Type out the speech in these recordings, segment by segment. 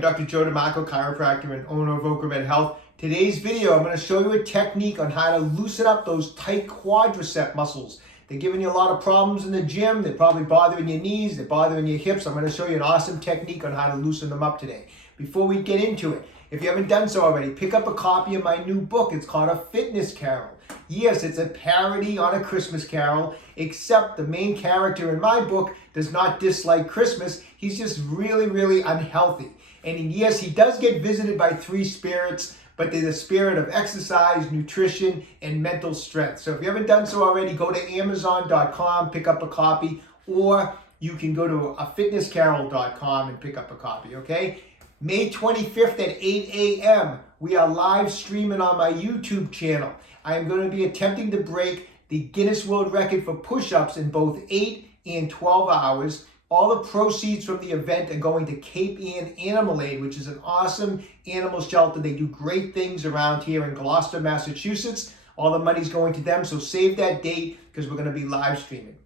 I'm Dr. Joe DeMarco, chiropractor and owner of Ocramed Health. Today's video, I'm going to show you a technique on how to loosen up those tight quadricep muscles. They're giving you a lot of problems in the gym. They're probably bothering your knees. They're bothering your hips. I'm going to show you an awesome technique on how to loosen them up today. Before we get into it, if you haven't done so already, pick up a copy of my new book. It's called A Fitness Carol. Yes, it's a parody on A Christmas Carol, except the main character in my book does not dislike Christmas. He's just really unhealthy. And yes, he does get visited by three spirits, but they're the spirit of exercise, nutrition, and mental strength. So if you haven't done so already, go to Amazon.com, pick up a copy, or you can go to afitnesscarol.com and pick up a copy, okay? May 25th at 8 a.m., we are live streaming on my YouTube channel. I am going to be attempting to break the Guinness World Record for push-ups in both 8 and 12 hours. All the proceeds from the event are going to Cape Ann Animal Aid, which is an awesome animal shelter. They do great things around here in Gloucester, Massachusetts. All the money's going to them, so save that date because we're going to be live streaming.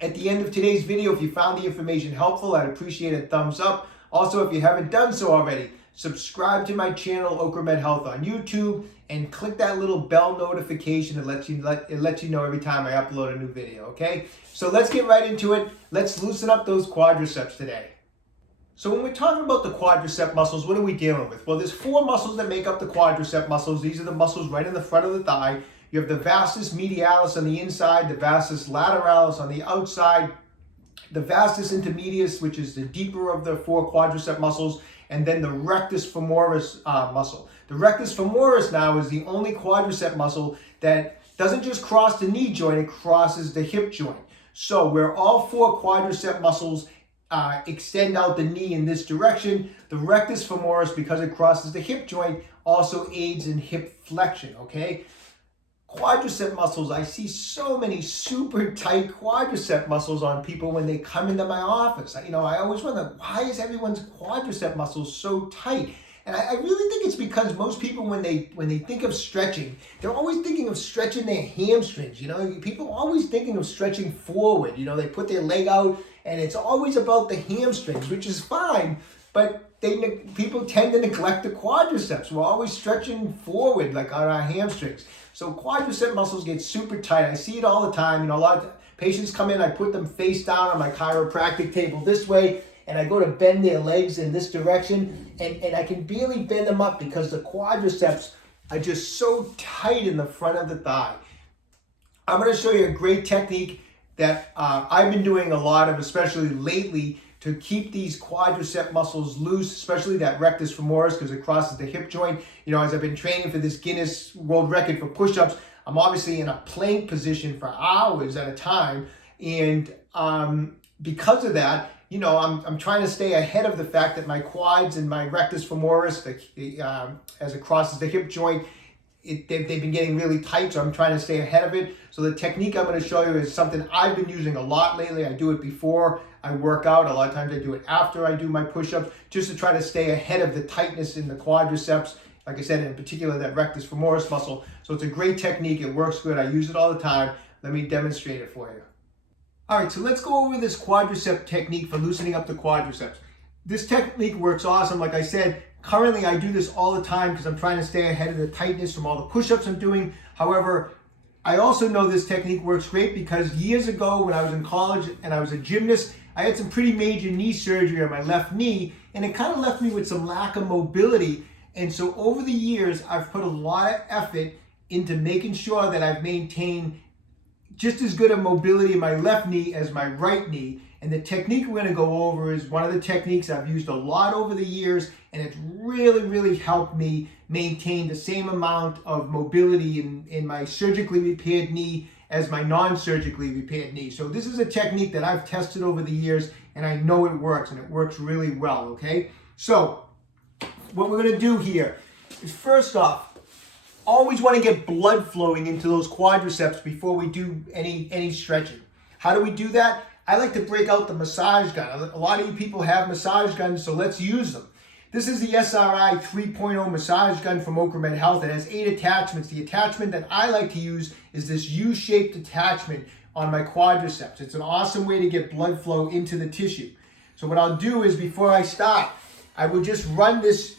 At the end of today's video, if you found the information helpful, I'd appreciate a thumbs up. Also, if you haven't done so already, subscribe to my channel, Ocramed Health, on YouTube, and click that little bell notification. It lets you know every time I upload a new video, okay? So let's get right into it. Let's loosen up those quadriceps today. So when we're talking about the quadricep muscles, what are we dealing with? Well, there's four muscles that make up the quadricep muscles. These are the muscles right in the front of the thigh. You have the vastus medialis on the inside, the vastus lateralis on the outside, the vastus intermedius, which is the deeper of the four quadricep muscles, and then the rectus femoris muscle. The rectus femoris now is the only quadricep muscle that doesn't just cross the knee joint, it crosses the hip joint. So where all four quadricep muscles extend out the knee in this direction, the rectus femoris, because it crosses the hip joint, also aids in hip flexion, okay? Quadricep muscles, I see so many super tight quadricep muscles on people when they come into my office. I always wonder, why is everyone's quadricep muscles so tight? And I really think it's because most people, when they think of stretching, they're always thinking of stretching their hamstrings. People are always thinking of stretching forward. They put their leg out, and it's always about the hamstrings, which is fine, but people tend to neglect the quadriceps. We're always stretching forward, like on our hamstrings. So quadricep muscles get super tight. I see it all the time. A lot of patients come in, I put them face down on my chiropractic table this way, and I go to bend their legs in this direction, and I can barely bend them up because the quadriceps are just so tight in the front of the thigh. I'm going to show you a great technique that I've been doing a lot of, especially lately, to keep these quadricep muscles loose, especially that rectus femoris, because it crosses the hip joint. As I've been training for this Guinness World Record for push-ups, I'm obviously in a plank position for hours at a time. And because of that, I'm trying to stay ahead of the fact that my quads and my rectus femoris, as it crosses the hip joint, they've been getting really tight, so I'm trying to stay ahead of it. So the technique I'm going to show you is something I've been using a lot lately. I do it before I work out. A lot of times I do it after I do my push-ups, just to try to stay ahead of the tightness in the quadriceps. Like I said, in particular, that rectus femoris muscle. So it's a great technique. It works good. I use it all the time. Let me demonstrate it for you. All right, so let's go over this quadricep technique for loosening up the quadriceps. This technique works awesome. Like I said, currently I do this all the time because I'm trying to stay ahead of the tightness from all the push-ups I'm doing. However, I also know this technique works great because years ago when I was in college and I was a gymnast, I had some pretty major knee surgery on my left knee, and it kind of left me with some lack of mobility. And so over the years, I've put a lot of effort into making sure that I've maintained just as good a mobility in my left knee as my right knee. And the technique we're going to go over is one of the techniques I've used a lot over the years, and it's really helped me maintain the same amount of mobility in my surgically repaired knee as my non-surgically repaired knee. So this is a technique that I've tested over the years, and I know it works, and it works really well, okay? So what we're going to do here is, first off, always want to get blood flowing into those quadriceps before we do any stretching. How do we do that? I like to break out the massage gun. A lot of you people have massage guns, so let's use them. This is the SRI 3.0 massage gun from Ocramed Health. It has 8 attachments. The attachment that I like to use is this U-shaped attachment on my quadriceps. It's an awesome way to get blood flow into the tissue. So what I'll do is, before I start, I would just run this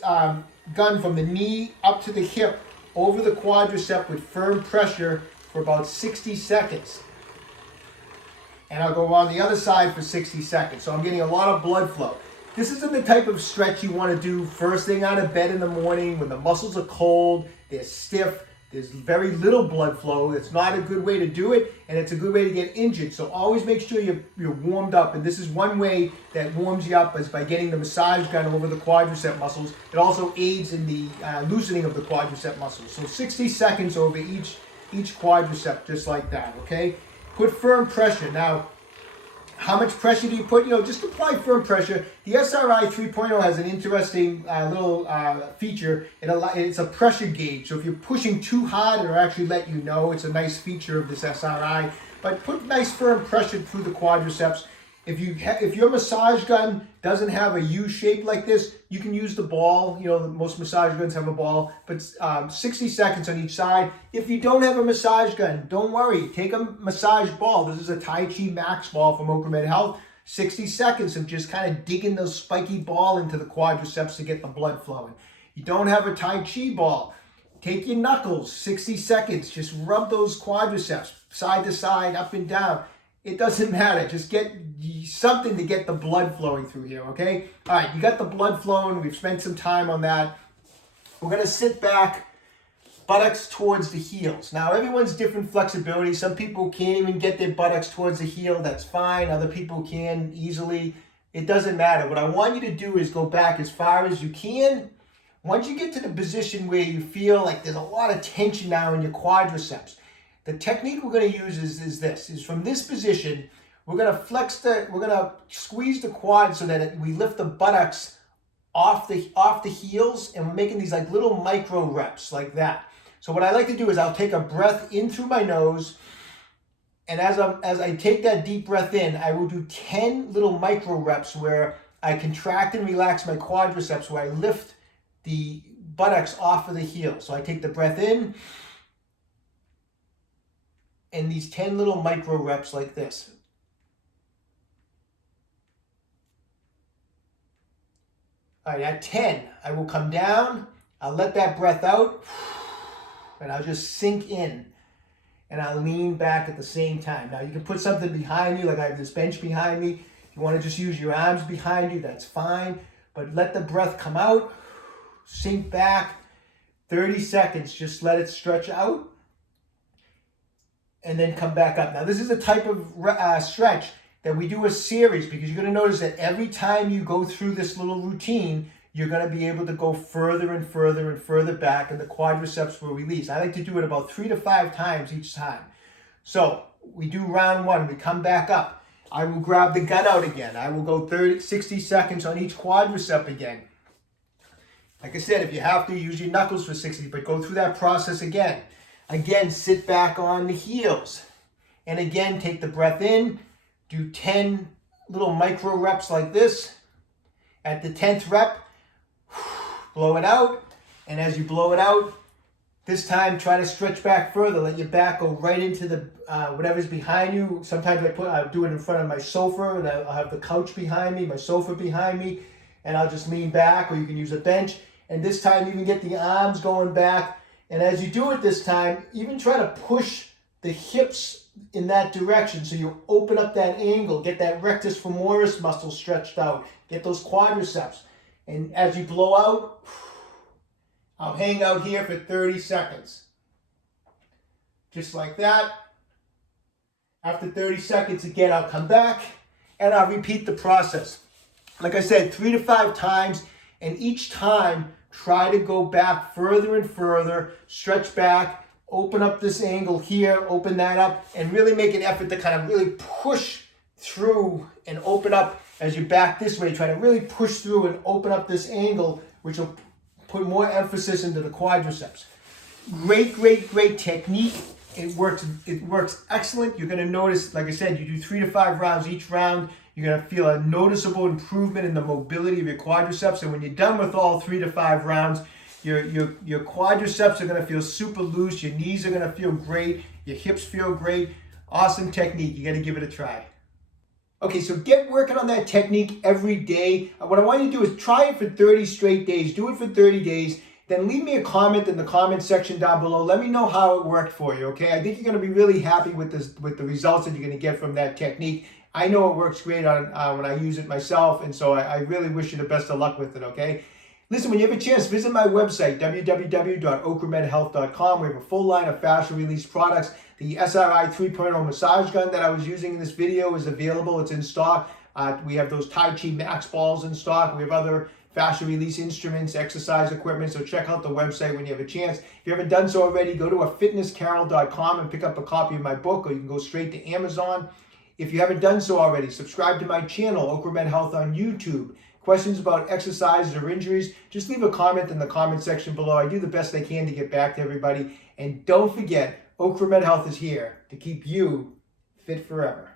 gun from the knee up to the hip over the quadricep with firm pressure for about 60 seconds. And I'll go on the other side for 60 seconds. So I'm getting a lot of blood flow. This isn't the type of stretch you want to do first thing out of bed in the morning when the muscles are cold, they're stiff, there's very little blood flow. It's not a good way to do it, and it's a good way to get injured. So always make sure you're warmed up. And this is one way that warms you up, is by getting the massage gun over the quadricep muscles. It also aids in the loosening of the quadricep muscles. So 60 seconds over each quadricep, just like that, okay? Put firm pressure. Now, how much pressure do you put? Just apply firm pressure. The SRI 3.0 has an interesting little feature. It's a pressure gauge. So if you're pushing too hard, it'll actually let you know. It's a nice feature of this SRI. But put nice firm pressure through the quadriceps. If your massage gun doesn't have a U shape like this, you can use the ball. Most massage guns have a ball, but 60 seconds on each side. If you don't have a massage gun, don't worry. Take a massage ball. This is a Tai Chi Max ball from Ocramed Health. 60 seconds of just kind of digging the spiky ball into the quadriceps to get the blood flowing. You don't have a Tai Chi ball. Take your knuckles, 60 seconds. Just rub those quadriceps side to side, up and down. It doesn't matter. Just get something to get the blood flowing through here, okay? All right, you got the blood flowing. We've spent some time on that. We're going to sit back, buttocks towards the heels. Now, everyone's different flexibility. Some people can't even get their buttocks towards the heel. That's fine. Other people can easily. It doesn't matter. What I want you to do is go back as far as you can. Once you get to the position where you feel like there's a lot of tension now in your quadriceps, the technique we're going to use is from this position, we're going to squeeze the quad so that we lift the buttocks off the heels, and we're making these like little micro reps like that. So what I like to do is I'll take a breath in through my nose, and as I take that deep breath in, I will do 10 little micro reps where I contract and relax my quadriceps, where I lift the buttocks off of the heel. So I take the breath in, and these 10 little micro reps like this. All right, at 10, I will come down, I'll let that breath out, and I'll just sink in, and I'll lean back at the same time. Now, you can put something behind you, like I have this bench behind me. If you want to just use your arms behind you, that's fine, but let the breath come out, sink back, 30 seconds, just let it stretch out, and then come back up. Now, this is a type of stretch that we do a series, because you're going to notice that every time you go through this little routine, you're going to be able to go further and further and further back, and the quadriceps will release. I like to do it about 3 to 5 times each time. So we do round 1, we come back up. I will grab the gun out again. I will go 60 seconds on each quadricep again. Like I said, if you have to, use your knuckles for 60, but go through that process again. Again, sit back on the heels. And again, take the breath in, do 10 little micro reps like this. At the 10th rep, blow it out. And as you blow it out, this time try to stretch back further. Let your back go right into the whatever's behind you. Sometimes I'll do it in front of my sofa, and I'll have the couch behind me, my sofa behind me, and I'll just lean back, or you can use a bench. And this time you can get the arms going back. And as you do it this time, even try to push the hips in that direction, so you open up that angle, get that rectus femoris muscle stretched out, get those quadriceps. And as you blow out, I'll hang out here for 30 seconds. Just like that. After 30 seconds, again, I'll come back and I'll repeat the process. Like I said, 3 to 5 times, and each time, try to go back further and further, stretch back, open up this angle here, open that up, and really make an effort to kind of really push through and open up as you back this way. Try to really push through and open up this angle, which will put more emphasis into the quadriceps. Great, great, great technique. It works excellent. You're going to notice, like I said, you do 3 to 5 rounds each round. You're going to feel a noticeable improvement in the mobility of your quadriceps. And when you're done with all 3 to 5 rounds, your quadriceps are going to feel super loose. Your knees are going to feel great. Your hips feel great. Awesome technique. You got to give it a try. Okay, so get working on that technique every day. What I want you to do is try it for 30 straight days. Do it for 30 days. Then leave me a comment in the comment section down below. Let me know how it worked for you, okay? I think you're going to be really happy with the results that you're going to get from that technique. I know it works great on when I use it myself, and so I really wish you the best of luck with it, okay? Listen, when you have a chance, visit my website, www.ocramedhealth.com. We have a full line of fascia release products. The SRI 3.0 massage gun that I was using in this video is available. It's in stock. We have those Tai Chi Max balls in stock. We have other fascia release instruments, exercise equipment. So check out the website when you have a chance. If you haven't done so already, go to fitnesscarol.com and pick up a copy of my book, or you can go straight to Amazon. If you haven't done so already, subscribe to my channel, Ocramed Health on YouTube. Questions about exercises or injuries, just leave a comment in the comment section below. I do the best I can to get back to everybody. And don't forget, Ocramed Health is here to keep you fit forever.